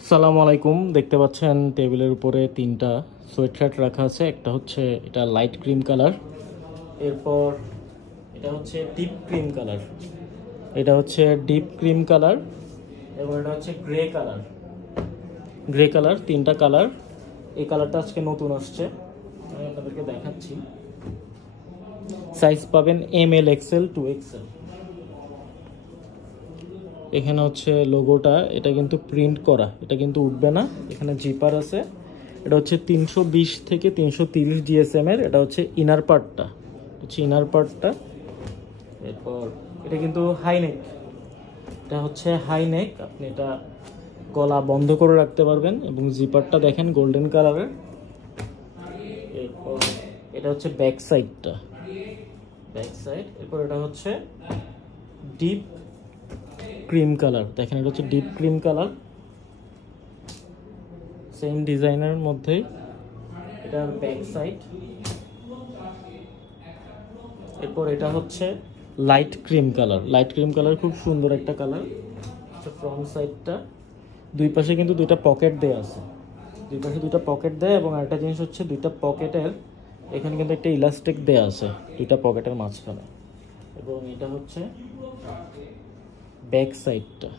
আসসালামু আলাইকুম। দেখতে পাচ্ছেন টেবিলের উপরে তিনটা সোয়েট শার্ট রাখা আছে। একটা হচ্ছে এটা লাইট ক্রিম কালার, এরপর এটা হচ্ছে ডিপ ক্রিম কালার, এটা হচ্ছে ডিপ ক্রিম কালার, এবং এটা হচ্ছে গ্রে কালার। গ্রে কালার, তিনটা কালার। এই কালারটা আজকে নতুন আসছে, আমি আপনাদেরকে দেখাচ্ছি। সাইজ পাবেন ML, XL, 2XL। এখানে হচ্ছে লোগোটা, এটা কিন্তু প্রিন্ট করা, এটা কিন্তু উঠবে না। এখানে জিপার আছে। এটা হচ্ছে 320 থেকে 330 GSM এর। এটা হচ্ছে ইনার পার্টটা, ইনার পার্টটা। এরপর এটা কিন্তু হাই নেক, এটা হচ্ছে হাই নেক। আপনি এটা গলা বন্ধ করে রাখতে পারবেন, এবং জিপারটা দেখেন গোল্ডেন কালারের। এরপর এটা হচ্ছে ব্যাক সাইডটা, ব্যাক সাইড। এরপর এটা হচ্ছে ডিপ ক্রিম কালার, দেখেন এটা হচ্ছে ডিপ ক্রিম কালার, সেম ডিজাইনের মধ্যেই। এটার ব্যাক সাইড। এরপর এটা হচ্ছে light cream colour, light cream colour, খুব সুন্দর একটা কালার। ফ্রন্ট সাইডটা, দুই পাশে কিন্তু দুইটা পকেট দেওয়া আছে, দুই পাশে দুইটা পকেট দেয়। এবং আরেকটা জিনিস হচ্ছে দুইটা পকেটের এখানে কিন্তু একটা ইলাস্টিক দেওয়া আছে দুইটা পকেটের মাঝখানে। এবং এটা হচ্ছে ব্যাক সাইডটা।